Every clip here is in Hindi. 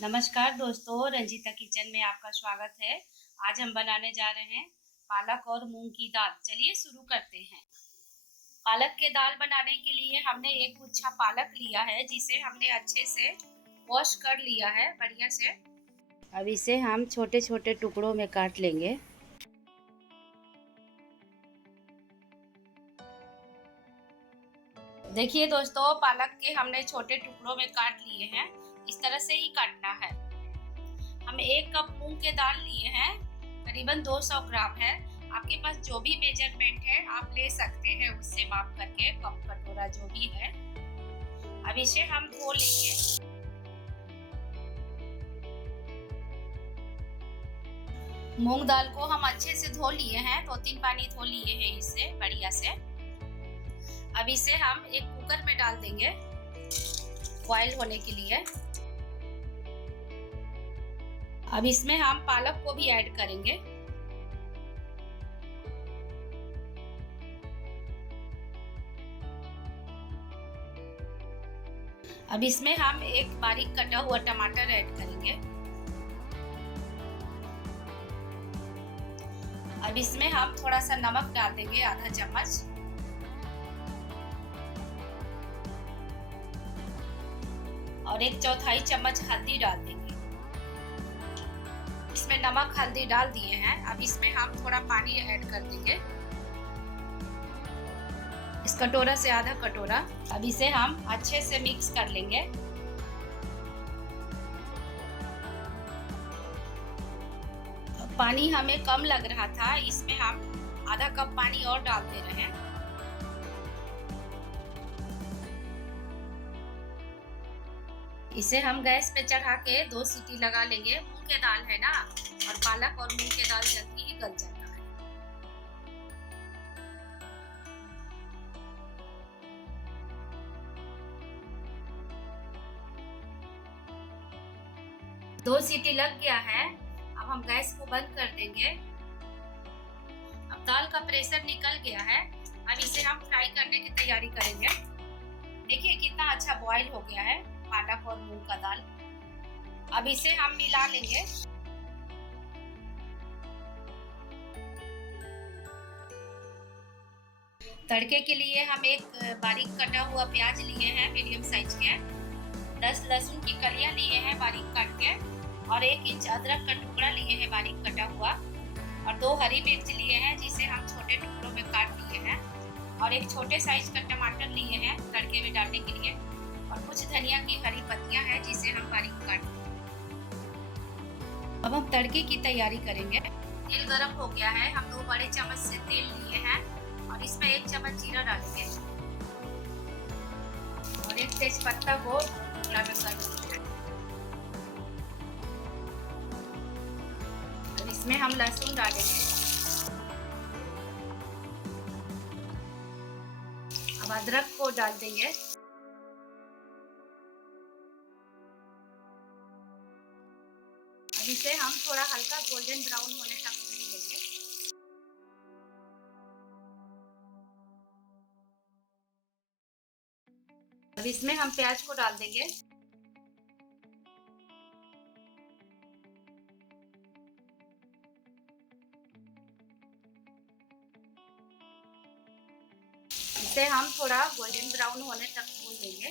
नमस्कार दोस्तों, रंजीता किचन में आपका स्वागत है। आज हम बनाने जा रहे हैं पालक और मूंग की दाल। चलिए शुरू करते हैं। पालक के दाल बनाने के लिए हमने एक गुच्छा पालक लिया है, जिसे हमने अच्छे से वॉश कर लिया है बढ़िया से। अब इसे हम छोटे छोटे टुकड़ों में काट लेंगे। देखिए दोस्तों, पालक के हमने छोटे टुकड़ों में काट लिए हैं। इस तरह से ही काटना है। हम 1 कप मूंग के दाल लिए हैं, करीबन 200 ग्राम है। आपके पास जो भी मेजरमेंट है आप ले सकते हैं, उससे माप करके, कप कटोरा जो भी है। अब इसे हम धो लेंगे। मूंग दाल को हम अच्छे से धो लिए हैं, 2-3 पानी धो लिए हैं इससे बढ़िया से। अब इसे हम एक कुकर में डाल देंगे बॉयल होने के लिए। अब इसमें हम पालक को भी ऐड करेंगे। अब इसमें हम एक बारीक कटा हुआ टमाटर ऐड करेंगे। अब इसमें हम थोड़ा सा नमक डाल देंगे, आधा चम्मच। और 1/4 चम्मच हल्दी डाल देंगे। इसमें नमक हल्दी डाल दिए हैं। अब इसमें हम थोड़ा पानी ऐड कर देंगे, इस कटोरा से आधा कटोरा। अब इसे हम अच्छे से मिक्स कर लेंगे। पानी हमें कम लग रहा था, इसमें हम आधा कप पानी और डाल दे रहे हैं। इसे हम गैस पे चढ़ा के 2 सीटी लगा लेंगे। मूंग के दाल है ना, और पालक और मूंग के दाल जल्दी ही गल जाता है। दो सीटी लग गया है। अब हम गैस को बंद कर देंगे। अब दाल का प्रेशर निकल गया है। अब इसे हम फ्राई करने की तैयारी करेंगे। देखिए कितना अच्छा बॉईल हो गया है पालक और मूंग का दाल। अब इसे हम मिला लेंगे। तड़के के लिए हम एक बारीक कटा हुआ प्याज लिए हैं मीडियम साइज के, 10 लहसुन की कलियां लिए हैं बारीक काट के, और 1 इंच अदरक का टुकड़ा लिए हैं बारीक कटा हुआ, और 2 हरी मिर्च लिए हैं जिसे हम छोटे टुकड़ों में काट लिए हैं, और एक छोटे साइज का टमाटर लिए हैं तड़के में डालने के लिए, और कुछ धनिया की हरी पत्तियां हैं जिसे हम बारीक काट लिए। अब हम तड़के की तैयारी करेंगे। तेल गरम हो गया है। हम 2 बड़े चम्मच से तेल लिए हैं, और इसमें 1 चम्मच जीरा डालेंगे, और 1 तेज पत्ता को टुकड़ा में कर देंगे। और इसमें हम लहसुन डालेंगे। अब अदरक को डाल देंगे। अब इसे हम थोड़ा हल्का गोल्डन ब्राउन होने तक भून लेंगे। अब इसमें हम प्याज को डाल देंगे। इसे हम थोड़ा गोल्डन ब्राउन होने तक भून लेंगे।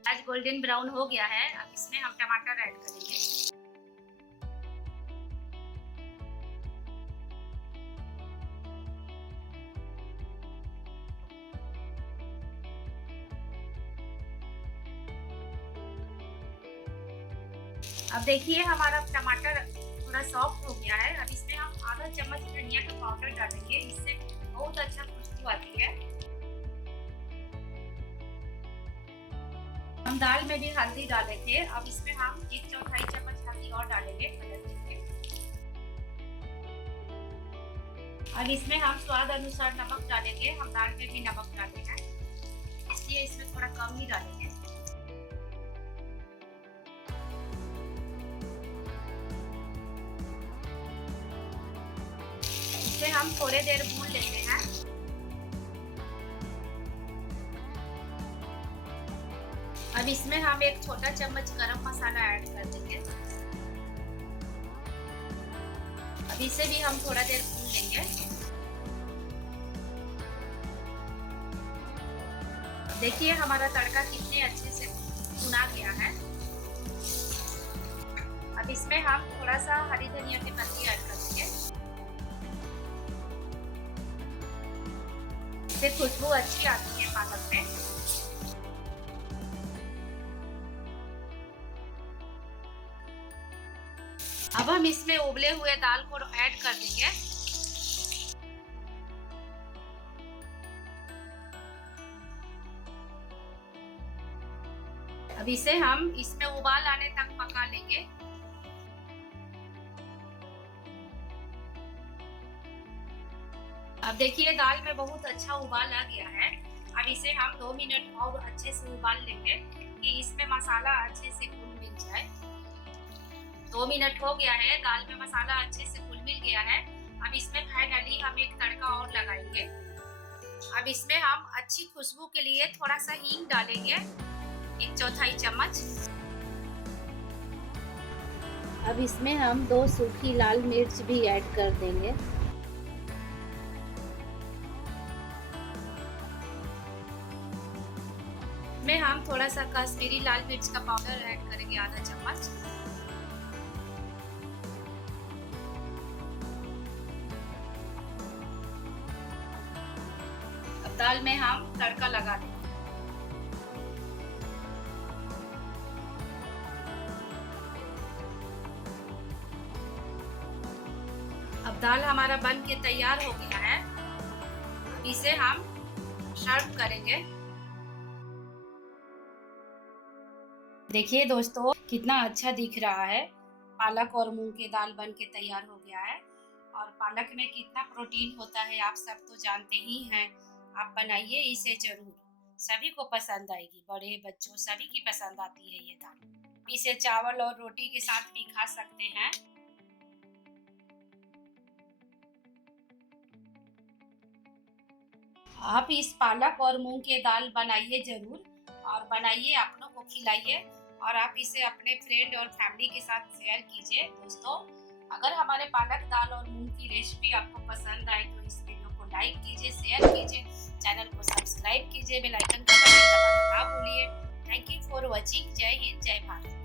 प्याज गोल्डन ब्राउन हो गया है। अब इसमें हम टमाटर ऐड करेंगे। अब देखिए हमारा टमाटर थोड़ा सॉफ्ट हो गया है। अब इसमें हम आधा चम्मच धनिया का पाउडर डालेंगे, इससे बहुत अच्छा खुशबू आती है। हम दाल में भी हल्दी डाले थे। अब इसमें हम 1/4 चम्मच हल्दी और डालेंगे कलर के लिए। अब इसमें हम स्वाद अनुसार नमक डालेंगे। हम दाल में भी नमक डाले हैं, इसलिए इसमें थोड़ा कम ही डालेंगे। इसे हम थोड़ी देर भून लेते हैं। अब अब इसमें हम एक छोटा चम्मच गरम मसाला ऐड कर देंगे। अब इसे भी हम थोड़ा देर भून लेंगे। देखिए हमारा तड़का कितने अच्छे से भुना गया है। अब इसमें हम थोड़ा सा हरी धनिया की पत्ती ऐड कर देंगे। इससे खुशबू अच्छी आती है पालक में। अब हम इसमें उबले हुए दाल को ऐड कर देंगे। अब इसे हम इसमें उबाल आने तक पका लेंगे। अब देखिए दाल में बहुत अच्छा उबाल आ गया है। अब इसे हम 2 मिनट और अच्छे से उबाल लेंगे कि इसमें मसाला अच्छे से घुल मिल जाए। 2 मिनट हो गया है, दाल में मसाला अच्छे से घुल मिल गया है। अब इसमें फाइनली हम एक तड़का और लगाएंगे। अब इसमें हम अच्छी खुशबू के लिए थोड़ा सा हींग डालेंगे, 1/4 चम्मच। अब इसमें हम 2 सूखी लाल मिर्च भी ऐड कर देंगे। में हम थोड़ा सा कश्मीरी लाल मिर्च का पाउडर ऐड करेंगे, आधा चम्मच। अब दाल में हम तड़का लगा देंगे। अब दाल हमारा बन के तैयार हो गया है। इसे हम सर्व करेंगे। देखिए दोस्तों कितना अच्छा दिख रहा है। पालक और मूंग की दाल बन के तैयार हो गया है। और पालक में कितना प्रोटीन होता है आप सब तो जानते ही हैं। आप बनाइए इसे जरूर, सभी को पसंद आएगी, बड़े बच्चों सभी की पसंद आती है ये दाल। इसे चावल और रोटी के साथ भी खा सकते हैं। आप इस पालक और मूंग की दाल बनाइए जरूर, और बनाइए अपनों को खिलाइए, और आप इसे अपने फ्रेंड और फैमिली के साथ शेयर कीजिए। दोस्तों अगर हमारे पालक दाल और मूंग की रेसिपी आपको पसंद आए तो इस वीडियो को लाइक कीजिए, शेयर कीजिए, चैनल को सब्सक्राइब कीजिए, बेल आइकन का बटन दबाना ना भूलिए। Thank you for watching. जय हिंद, जय भारत।